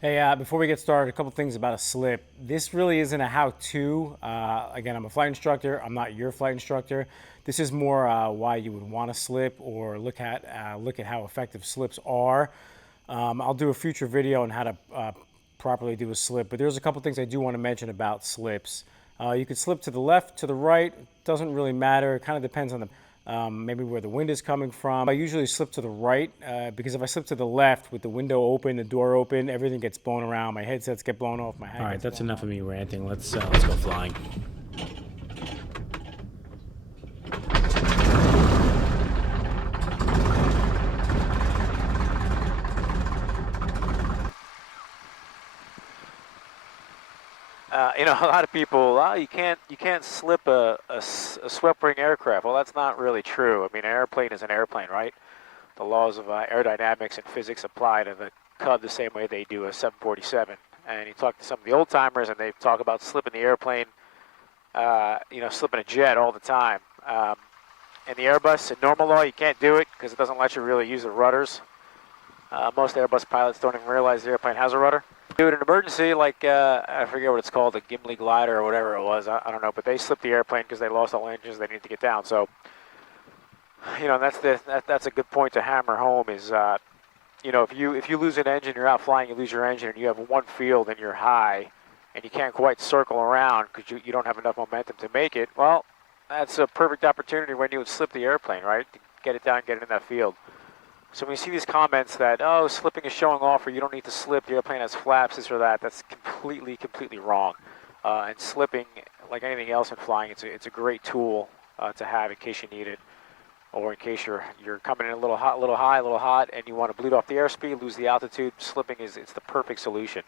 Hey, before we get started, a couple things about a slip. This really isn't a how-to. Again, I'm a flight instructor. I'm not your flight instructor. This is more why you would want to slip, or look at how effective slips are. I'll do a future video on how to properly do a slip, but there's a couple things I do want to mention about slips. You could slip to the left, to the right. Doesn't really matter. It kind of depends on the maybe where the wind is coming from. I usually slip to the right because if I slip to the left with the window open, the door open, everything gets blown around. My headsets get blown off. My hat. All right, that's enough of me ranting. Let's go flying. You know, a lot of people, you can't slip a swept wing aircraft. Well, that's not really true. I mean, an airplane is an airplane, right? The laws of aerodynamics and physics apply to the Cub the same way they do a 747. And you talk to some of the old timers, and they talk about slipping the airplane, you know, slipping a jet all the time. In the Airbus, in normal law, you can't do it because it doesn't let you really use the rudders. Most Airbus pilots don't even realize the airplane has a rudder. Do it in emergency, like I forget what it's called, the Gimli glider or whatever it was. I don't know, but they slipped the airplane because they lost all engines. They need to get down. So, you know, that's a good point to hammer home. Is you know, if you lose an engine, you're out flying, you lose your engine, and you have one field and you're high, and you can't quite circle around because you don't have enough momentum to make it. Well, that's a perfect opportunity when you would slip the airplane, right? To get it down, get it in that field. So when you see these comments that, oh, slipping is showing off, or you don't need to slip, the airplane has flaps, this or that, that's completely wrong. And slipping, like anything else in flying, it's a great tool to have in case you need it, or in case you're coming in a little high, a little hot, and you want to bleed off the airspeed, lose the altitude. Slipping it's the perfect solution.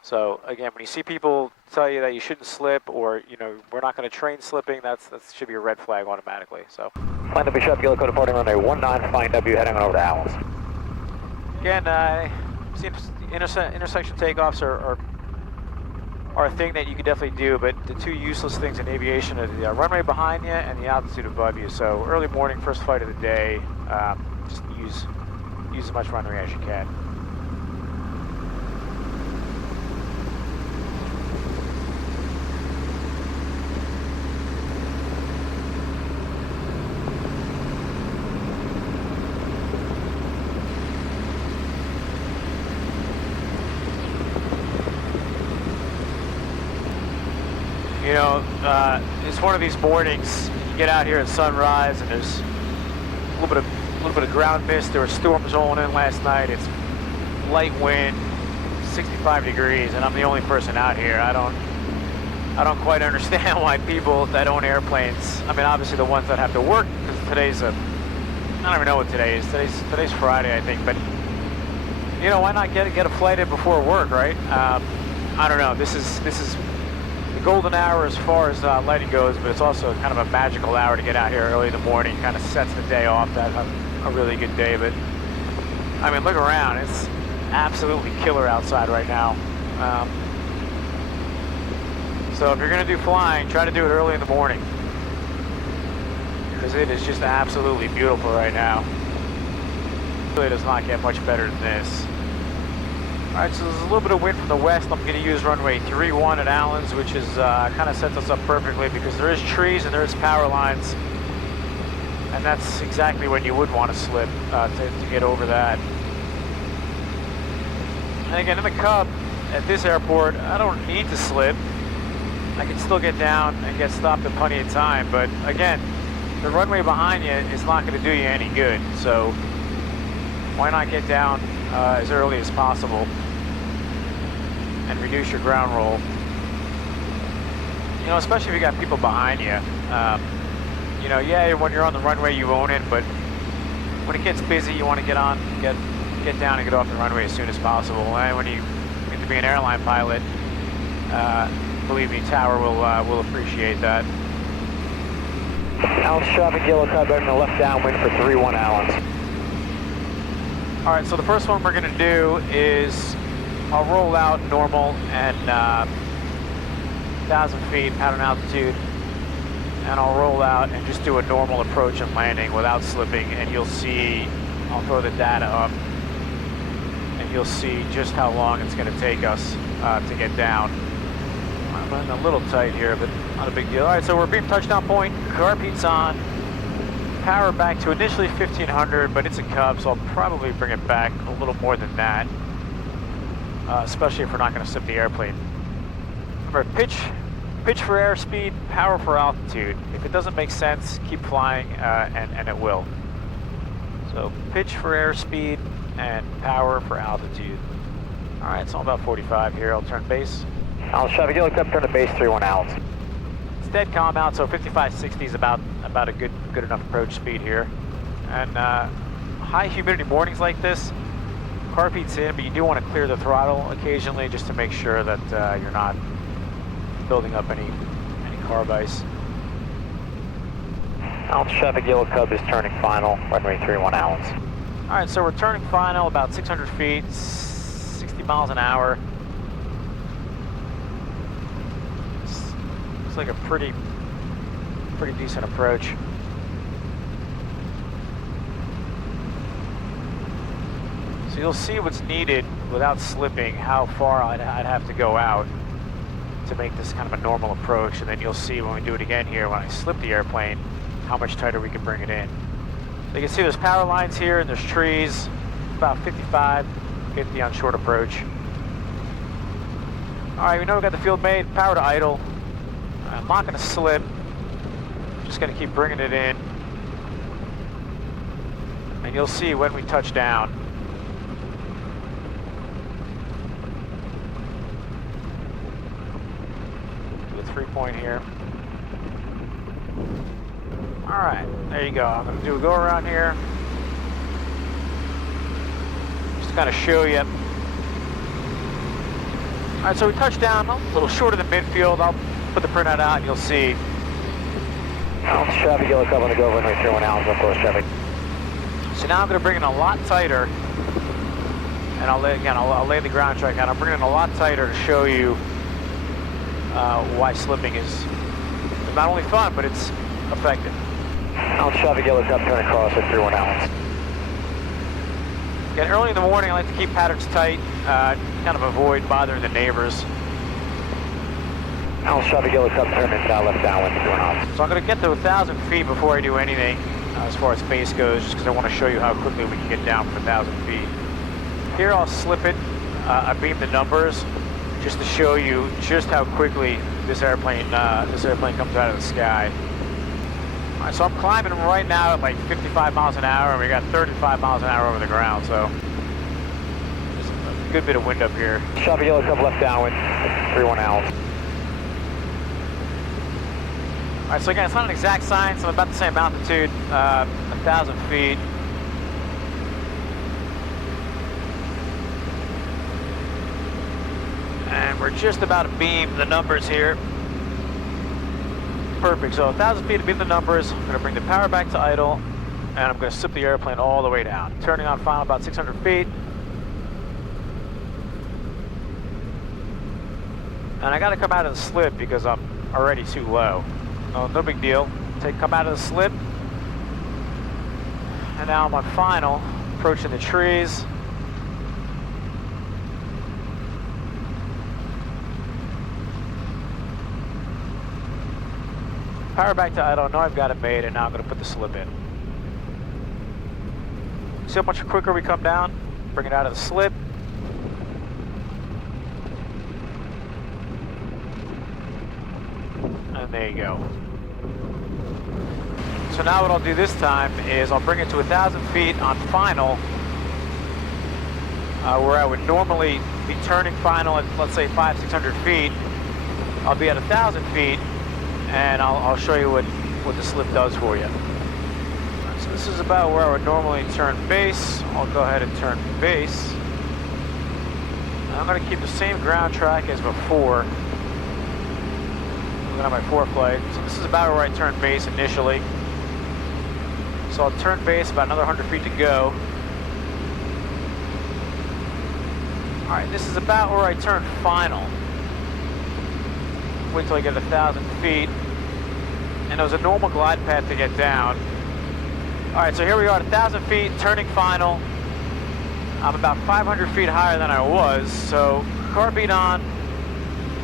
So again, when you see people tell you that you shouldn't slip, or you know, we're not going to train slipping, that should be a red flag automatically. So. Flying W Shop, Yellow Code departing runway 19, flying W, heading on over to Owls. Again, seems intersection takeoffs are a thing that you can definitely do, but the two useless things in aviation are the runway behind you and the altitude above you. So early morning, first flight of the day, just use as much runway as you can. You know, it's one of these mornings. You get out here at sunrise, and there's a little bit of ground mist. There were storms rolling in last night. It's light wind, 65 degrees, and I'm the only person out here. I don't quite understand why people that own airplanes. I mean, obviously the ones that have to work, because today's I don't even know what today is. Today's Friday, I think. But you know, why not get a flight in before work, right? I don't know. This is the golden hour as far as lighting goes, but it's also kind of a magical hour to get out here early in the morning. Kind of sets the day off to have a really good day. But I mean, look around. It's absolutely killer outside right now. So if you're going to do flying, try to do it early in the morning, because it is just absolutely beautiful right now. It really does not get much better than this. All right, so there's a little bit of wind from the west. I'm going to use runway 31 at Allen's, which is kind of sets us up perfectly because there is trees and there is power lines, and that's exactly when you would want to slip to get over that. And again, in the Cub at this airport, I don't need to slip. I can still get down and get stopped in plenty of time, but again, the runway behind you is not going to do you any good, so why not get down as early as possible and reduce your ground roll. you know, especially if you got people behind you. You know, yeah, when you're on the runway, you own it, but when it gets busy, you want to get down and get off the runway as soon as possible. And when you get to be an airline pilot, believe me, Tower will appreciate that. Allen's traffic, yellow cub, bearing the left downwind for 31 Allen's. All right, so the first one we're gonna do is I'll roll out normal and 1,000 feet, pattern altitude, and I'll roll out and just do a normal approach and landing without slipping, and you'll see, I'll throw the data up, and you'll see just how long it's gonna take us to get down. I'm running a little tight here, but not a big deal. All right, so we're beam touchdown point, carpeet's on, power back to initially 1500, but it's a Cub, so I'll probably bring it back a little more than that, especially if we're not gonna slip the airplane. Remember, pitch for airspeed, power for altitude. If it doesn't make sense, keep flying, and it will. So pitch for airspeed and power for altitude. All right, so I'm about 45 here. I'll turn base. Allen's traffic, yellow cub, turn to base 31 Allen's. It's dead calm out, so 55-60 is about a good enough approach speed here. And high humidity mornings like this, carpeet's in, but you do want to clear the throttle occasionally just to make sure that you're not building up any carb ice. Allen's traffic, yellow cub is turning final, runway 31 Allen's. All right, so we're turning final about 600 feet, 60 miles an hour. It's like a pretty decent approach. So you'll see what's needed without slipping, how far I'd have to go out to make this kind of a normal approach, and then you'll see when we do it again here, when I slip the airplane, how much tighter we can bring it in. So you can see there's power lines here and there's trees, about 55, 50 on short approach. All right, we know we got the field made, power to idle. I'm not gonna slip, just gonna keep bringing it in. And you'll see when we touch down. Do a 3-point here. All right, there you go. I'm gonna do a go around here. Just kind of show you. All right, so we touched down a little shorter than midfield. I'll put the printout out and you'll see. Allen's traffic, yellow cub on the go, runway 31 Allen's, on course traffic. So now I'm gonna bring it a lot tighter, and I'll lay the ground track out. I'm bringing it a lot tighter to show you why slipping is not only fun, but it's effective. Allen's traffic, yellow cub, turn across at 31 Allen's. Again, early in the morning, I like to keep patterns tight, kind of avoid bothering the neighbors. Allen's traffic, yellow cub, turn into left downwind, 31 Allen's. So I'm going to get to 1,000 feet before I do anything as far as base goes, just because I want to show you how quickly we can get down from 1,000 feet. Here I'll slip it, Abeam the numbers, just to show you just how quickly this airplane comes out of the sky. All right, so I'm climbing right now at like 55 miles an hour, and we got 35 miles an hour over the ground, so there's a good bit of wind up here. Traffic, yellow cub, left downwind, 31 Allen's. All right, so again, it's not an exact science. I'm about the same altitude, 1,000 feet. And we're just about to beam the numbers here. Perfect, so 1,000 feet to beam the numbers. I'm gonna bring the power back to idle, and I'm gonna slip the airplane all the way down. Turning on final about 600 feet. And I gotta come out of the slip because I'm already too low. No big deal. Come out of the slip. And now I'm on final, approaching the trees. Power back to idle. I know I've got it made, and now I'm going to put the slip in. See how much quicker we come down? Bring it out of the slip. And there you go. So now what I'll do this time is I'll bring it to 1,000 feet on final, where I would normally be turning final at, let's say, 500-600 feet. I'll be at 1,000 feet, and I'll show you what the slip does for you. So this is about where I would normally turn base. I'll go ahead and turn base. I'm going to keep the same ground track as before. Looking at my foreflight. So this is about where I turn base initially. So I'll turn base about another 100 feet to go. Alright, this is about where I turn final. Wait till I get 1,000 feet. And it was a normal glide path to get down. Alright, so here we are at 1,000 feet, turning final. I'm about 500 feet higher than I was, so carb on,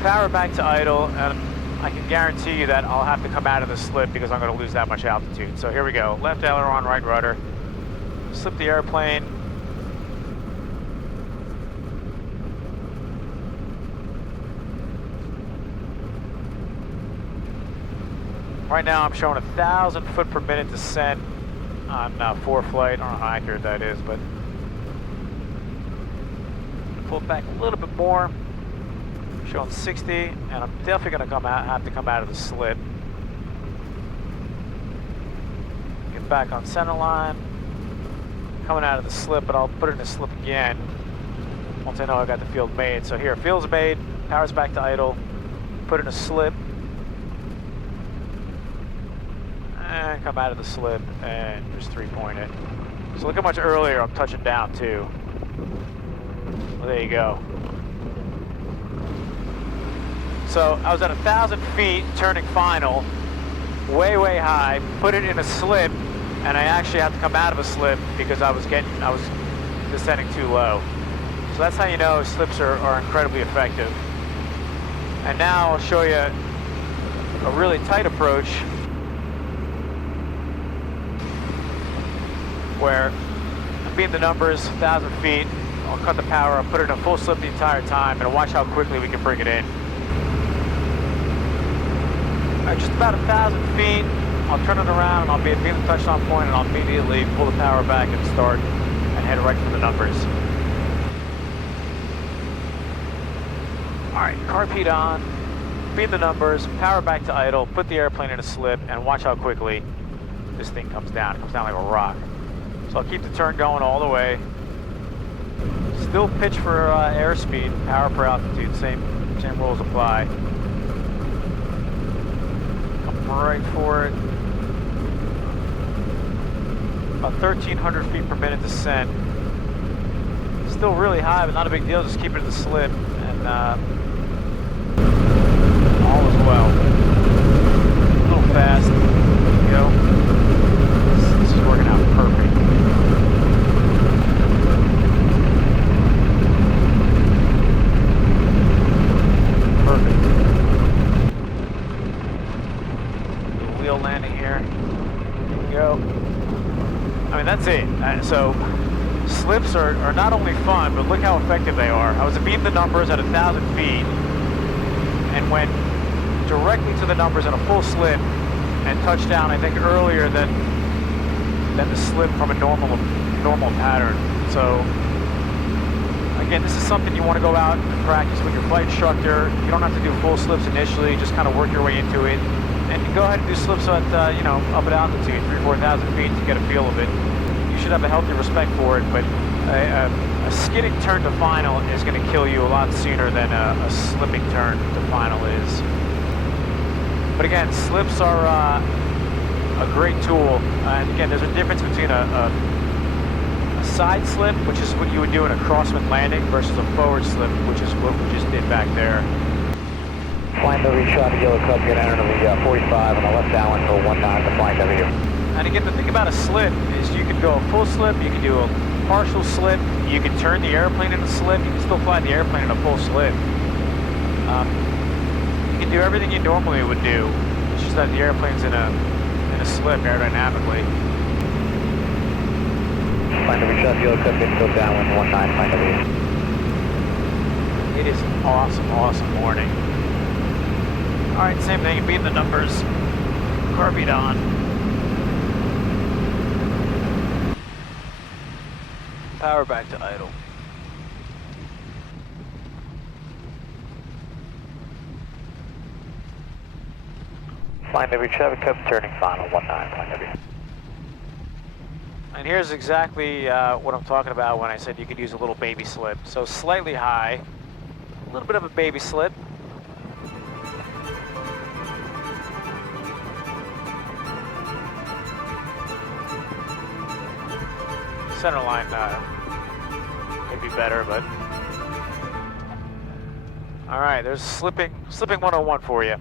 power back to idle, and I can guarantee you that I'll have to come out of the slip because I'm going to lose that much altitude. So here we go, left aileron, right rudder, slip the airplane. Right now I'm showing 1,000 foot per minute descent on ForeFlight. I don't know how accurate that is, but pull it back a little bit more. Showing 60, and I'm definitely going to have to come out of the slip. Get back on center line. Coming out of the slip, but I'll put it in the slip again once I know I got the field made. So here, field's made, power's back to idle, put in a slip, and come out of the slip and just 3-point it. So look how much earlier I'm touching down too. Well, there you go. So I was at 1,000 feet turning final, way high, put it in a slip, and I actually had to come out of a slip because I was descending too low. So that's how you know slips are incredibly effective. And now I'll show you a really tight approach where I beam the numbers, 1,000 feet, I'll cut the power, I'll put it in a full slip the entire time, and watch how quickly we can bring it in. All right, just about 1,000 feet, I'll turn it around and I'll be at beam the touchdown point, and I'll immediately pull the power back and start and head right for the numbers. All right, carb heat on, beam the numbers, power back to idle, put the airplane in a slip, and watch how quickly this thing comes down. It comes down like a rock. So I'll keep the turn going all the way. Still pitch for airspeed, power per altitude, same rules apply. Come right for it. About 1,300 feet per minute descent. Still really high, but not a big deal. Just keep it in the slip, and all is well. A little fast. There we go. This is working out perfect. Wheel landing here. Here we go. I mean, that's it. So slips are not only fun, but look how effective they are. I was beam the numbers at 1,000 feet and went directly to the numbers in a full slip and touched down, I think, earlier than the slip from a normal pattern. So again, this is something you want to go out and practice with your flight instructor. You don't have to do full slips initially, just kind of work your way into it. And go ahead and do slips at, up at altitude, 3,000-4,000 feet to get a feel of it. You should have a healthy respect for it, but a skidding turn to final is going to kill you a lot sooner than a slipping turn to final is. But again, slips are a great tool. And again, there's a difference between a side slip, which is what you would do in a crosswind landing, versus a forward slip, which is what we just did back there. Flying W, traffic yellow club, get enter the 45 on the left downwind for 19 to flying W. And again, the thing about a slip is you can go a full slip, you can do a partial slip, you can turn the airplane in a slip, you can still fly the airplane in a full slip. You can do everything you normally would do, it's just that the airplane's in a slip aerodynamically. Flying W, traffic yellow club, get still downwind 19 flying W. It is an awesome morning. Alright, same thing, beam the numbers, carb heat on. Power back to idle. Flying W traffic cup, turning final 19, flying W. And here's exactly what I'm talking about when I said you could use a little baby slip. So slightly high, a little bit of a baby slip. Center line could be better, but all right, there's slipping 101 for you.